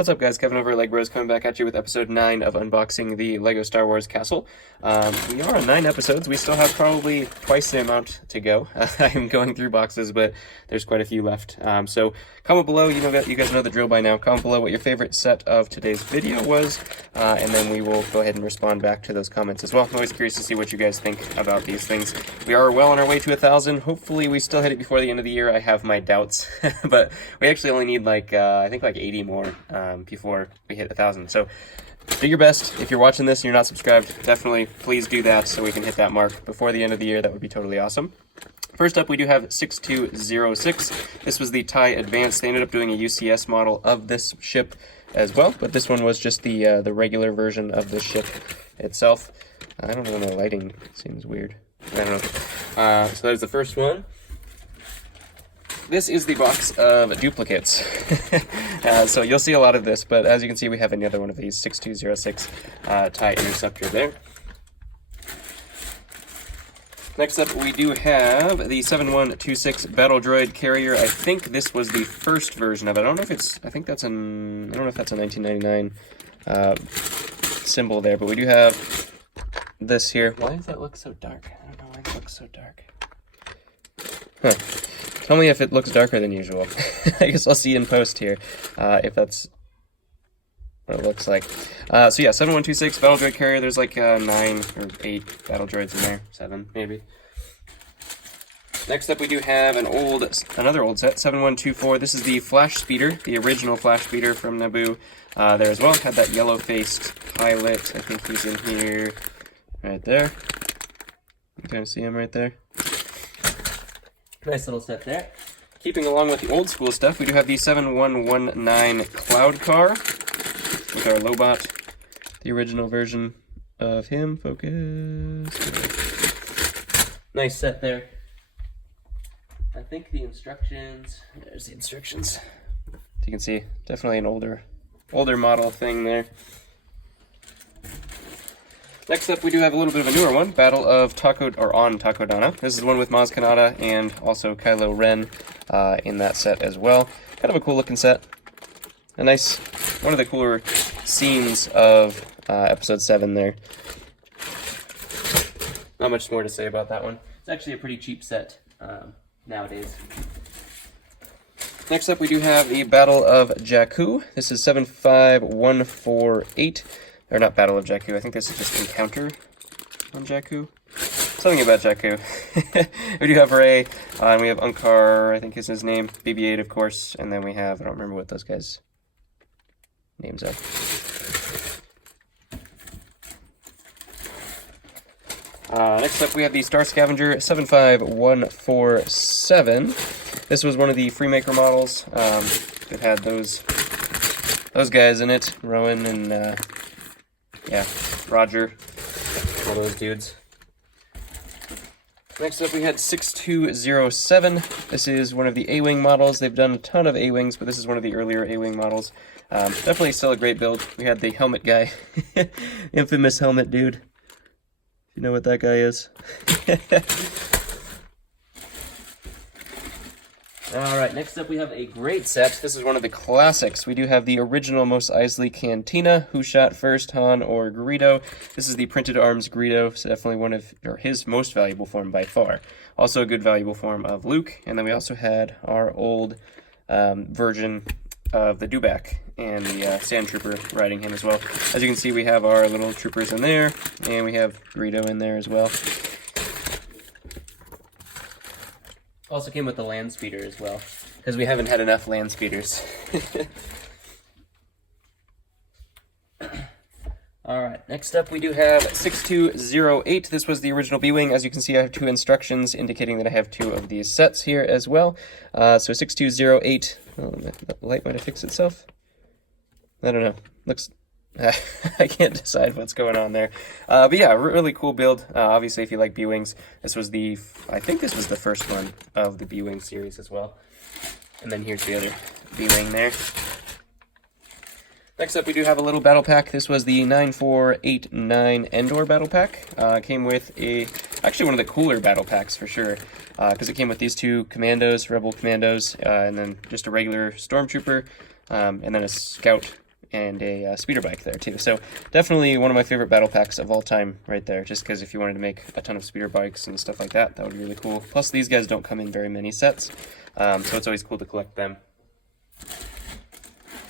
What's up, guys? Kevin over at Lego Bros coming back at you with episode 9 of unboxing the Lego Star Wars Castle. We are on 9 episodes. We still have probably twice the amount to go. I'm going through boxes, but there's quite a few left. So comment below. You guys know the drill by now. Comment below what your favorite set of today's video was, and then we will go ahead and respond back to those comments as well. I'm always curious to see what you guys think about these things. We are well on our way to 1,000. Hopefully, we still hit it before the end of the year. I have my doubts, but we actually only need I think 80 more. Before we hit 1,000. So do your best. If you're watching this and you're not subscribed, definitely please do that so we can hit that mark before the end of the year. That would be totally awesome. First up, we do have 6206. This was the TIE Advanced. They ended up doing a UCS model of this ship as well, but this one was just the regular version of the ship itself. I don't know, the lighting seems weird. I don't know. So there's the first one. This is the box of duplicates. So you'll see a lot of this, but as you can see, we have another one of these 6206 TIE Interceptor there. Next up, we do have the 7126 Battle Droid Carrier. I think this was the first version of it. I don't know if that's I don't know if that's a 1999 symbol there, but we do have this here. Why does that look so dark? I don't know why it looks so dark. Huh. Tell me if it looks darker than usual. I guess I'll see in post here if that's what it looks like. So yeah, 7126 Battle Droid Carrier. There's 9 or 8 battle droids in there. 7 maybe. Next up, we do have another old set, 7124. This is the Flash Speeder, the original Flash Speeder from Naboo there as well. Had that yellow-faced pilot. I think he's in here right there. You can kind of see him right there. Nice little set there. Keeping along with the old school stuff, we do have the 7119 Cloud Car with our Lobot, the original version of him. Focus. Nice set there. I think the instructions. There's the instructions. You can see, definitely an older model thing there. Next up, we do have a little bit of a newer one, Battle of on Takodana. This is one with Maz Kanata and also Kylo Ren in that set as well. Kind of a cool looking set. One of the cooler scenes of Episode 7 there. Not much more to say about that one. It's actually a pretty cheap set nowadays. Next up, we do have the Battle of Jakku. This is 75148. Or not Battle of Jakku, I think this is just Encounter on Jakku. Something about Jakku. We do have Rey, and we have Unkar, I think is his name, BB-8 of course, and then we have, I don't remember what those guys' names are. Next up we have the Star Scavenger 75147. This was one of the Freemaker models. It had those guys in it, Rowan and yeah, Roger, all those dudes. Next up, we had 6207. This is one of the A-Wing models. They've done a ton of A-Wings, but this is one of the earlier A-Wing models. Definitely still a great build. We had the helmet guy, infamous helmet dude. You know what that guy is? Alright, next up we have a great set. This is one of the classics. We do have the original Mos Eisley Cantina. Who shot first, Han or Greedo? This is the Printed Arms Greedo, so definitely one of his most valuable form by far. Also a good valuable form of Luke. And then we also had our old version of the Dewback and the Sand Trooper riding him as well. As you can see, we have our little troopers in there, and we have Greedo in there as well. Also came with the land speeder as well, because we haven't had enough land speeders. Alright, next up we do have 6208. This was the original B-Wing. As you can see, I have 2 instructions indicating that I have 2 of these sets here as well. So 6208, oh, the light might have fixed itself. I don't know, looks... I can't decide what's going on there. But yeah, really cool build. Obviously, if you like B-Wings, I think this was the first one of the B-Wing series as well. And then here's the other B-Wing there. Next up, we do have a little battle pack. This was the 9489 Endor battle pack. Came with actually one of the cooler battle packs for sure, because it came with these 2 commandos, rebel commandos, and then just a regular stormtrooper, and then a scout and a speeder bike there too. So definitely one of my favorite battle packs of all time right there, just because if you wanted to make a ton of speeder bikes and stuff like that, that would be really cool. Plus these guys don't come in very many sets, so it's always cool to collect them.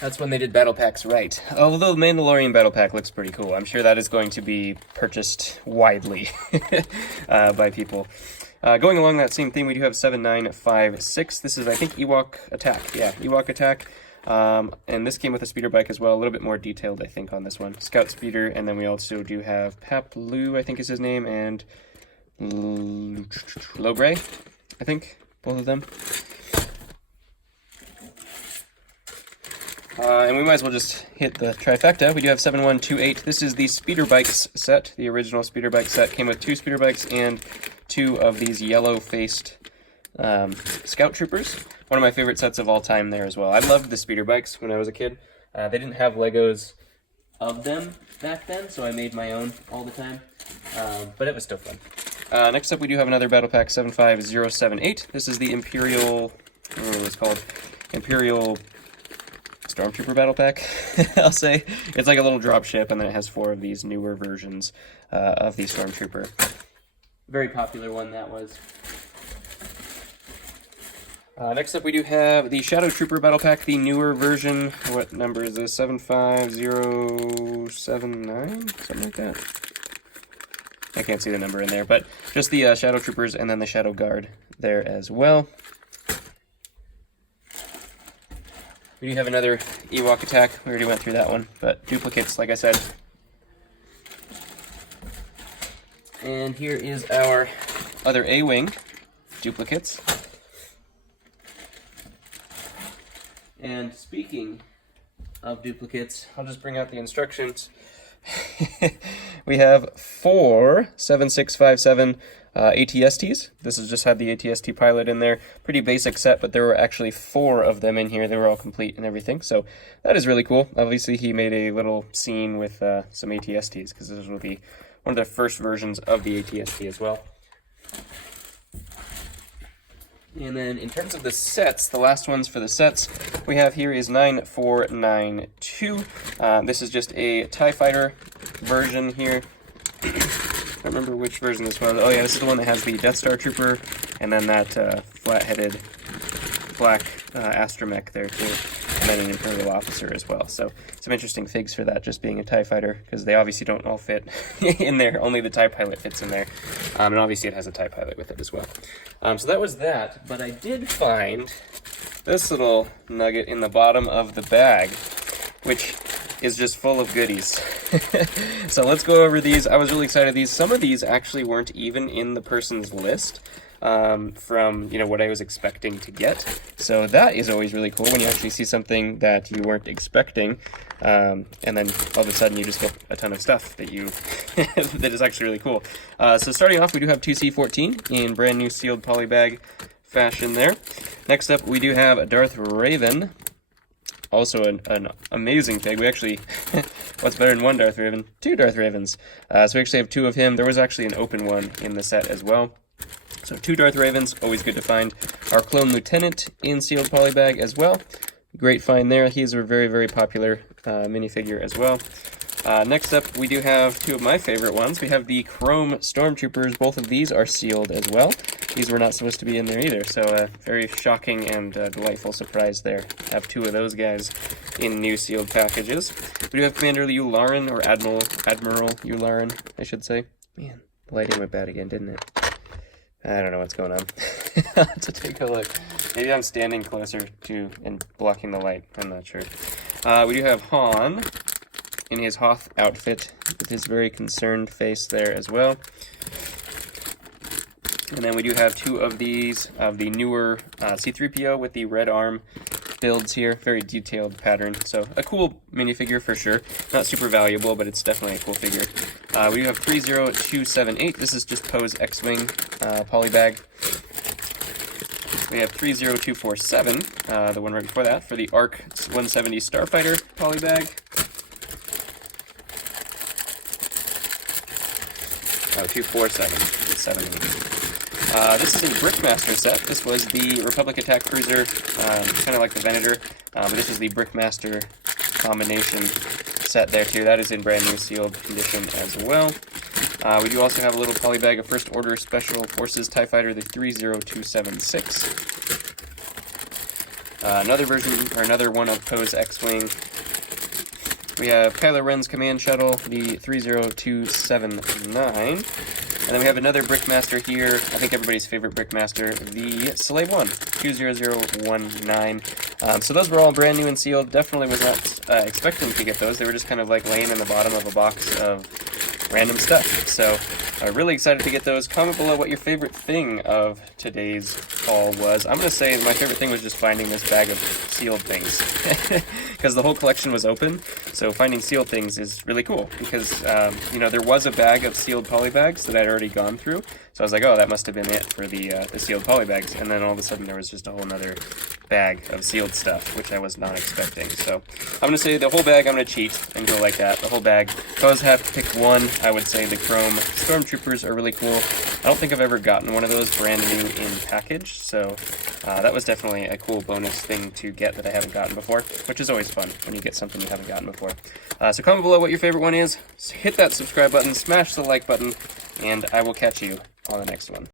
That's when they did battle packs right. Although the Mandalorian battle pack looks pretty cool. I'm sure that is going to be purchased widely by people. Going along that same theme, we do have 7956. This is, I think, Ewok Attack. Yeah, Ewok Attack. And this came with a speeder bike as well. A little bit more detailed, I think, on this one. Scout Speeder, and then we also do have Paplu, I think is his name, and Logray, I think, both of them. And we might as well just hit the trifecta. We do have 7128. This is the speeder bikes set. The original speeder bike set came with 2 speeder bikes and 2 of these yellow-faced Scout Troopers. One of my favorite sets of all time there as well. I loved the speeder bikes when I was a kid. They didn't have Legos of them back then, so I made my own all the time. But it was still fun. Next up, we do have another battle pack, 75078. This is the Imperial, I don't know what it's called, Imperial Stormtrooper battle pack, I'll say. It's like a little drop ship, and then it has 4 of these newer versions of the Stormtrooper. Very popular one that was. Next up, we do have the Shadow Trooper battle pack, the newer version. What number is this? 75079? Something like that. I can't see the number in there, but just the Shadow Troopers and then the Shadow Guard there as well. We do have another Ewok Attack. We already went through that one, but duplicates, like I said. And here is our other A-Wing duplicates. And speaking of duplicates, I'll just bring out the instructions. We have 4 7657 ATSTs. This has just had the ATST pilot in there. Pretty basic set, but there were actually 4 of them in here. They were all complete and everything, so that is really cool. Obviously, he made a little scene with some ATSTs, because this will be one of the first versions of the ATST as well. And then in terms of the sets, the last ones for the sets we have here is 9492. This is just a TIE Fighter version here. I don't remember which version this was. Oh yeah, this is the one that has the Death Star Trooper and then that flat-headed black astromech there too. And then an Imperial officer as well. So some interesting figs for that, just being a TIE Fighter, because they obviously don't all fit in there. Only the TIE Pilot fits in there. And obviously it has a TIE Pilot with it as well. So that was that, but I did find this little nugget in the bottom of the bag, which is just full of goodies. So let's go over these. I was really excited. Some of these actually weren't even in the person's list. From what I was expecting to get. So that is always really cool when you actually see something that you weren't expecting, and then all of a sudden you just get a ton of stuff that you that is actually really cool. So starting off, we do have 2C14 in brand new sealed polybag fashion there. Next up, we do have a Darth Raven. Also an amazing fig. We actually, what's better than one Darth Raven? 2 Darth Ravens. So we actually have 2 of him. There was actually an open one in the set as well. So 2 Darth Ravens, always good to find. Our Clone Lieutenant in sealed polybag as well. Great find there. He's a very, very popular minifigure as well. Next up, we do have 2 of my favorite ones. We have the Chrome Stormtroopers. Both of these are sealed as well. These were not supposed to be in there either, so very shocking and delightful surprise there. Have 2 of those guys in new sealed packages. We do have Commander Yularen, or Admiral Yularen, I should say. Man, the lighting went bad again, didn't it? I don't know what's going on. Let's take a look. Maybe I'm standing closer to and blocking the light. I'm not sure. We do have Han in his Hoth outfit with his very concerned face there as well. And then we do have 2 of these of the newer C-3PO with the red arm builds here. Very detailed pattern. So a cool minifigure for sure. Not super valuable, but it's definitely a cool figure. We do have 30278. This is just Poe's X-Wing polybag. We have 30247, the one right before that, for the ARC 170 Starfighter polybag. Oh, 247. 7. This is a Brickmaster set. This was the Republic Attack Cruiser, kind of like the Venator, but this is the Brickmaster combination set there too. That is in brand new sealed condition as well. We do also have a little polybag of First Order Special Forces TIE Fighter, the 30276. Another version, or another one of Poe's X-Wing. We have Kylo Ren's Command Shuttle, the 30279. And then we have another Brickmaster here, I think everybody's favorite Brickmaster, the Slave One, 20019. So those were all brand new and sealed. Definitely was not expecting to get those. They were just kind of like laying in the bottom of a box of random stuff. So really excited to get those. Comment below what your favorite thing of today's haul was. I'm going to say my favorite thing was just finding this bag of sealed things. Because the whole collection was open, so finding sealed things is really cool. Because, you know, there was a bag of sealed polybags that I'd already gone through. So I was like, oh, that must have been it for the sealed polybags. And then all of a sudden there was just a whole nother bag of sealed stuff, which I was not expecting. So I'm going to say the whole bag, I'm going to cheat and go like that. The whole bag. If I was to have to pick one, I would say the Chrome Stormtroopers are really cool. I don't think I've ever gotten one of those brand new in package. So that was definitely a cool bonus thing to get that I haven't gotten before, which is always fun when you get something you haven't gotten before. So comment below what your favorite one is. Hit that subscribe button, smash the like button, and I will catch you on the next one.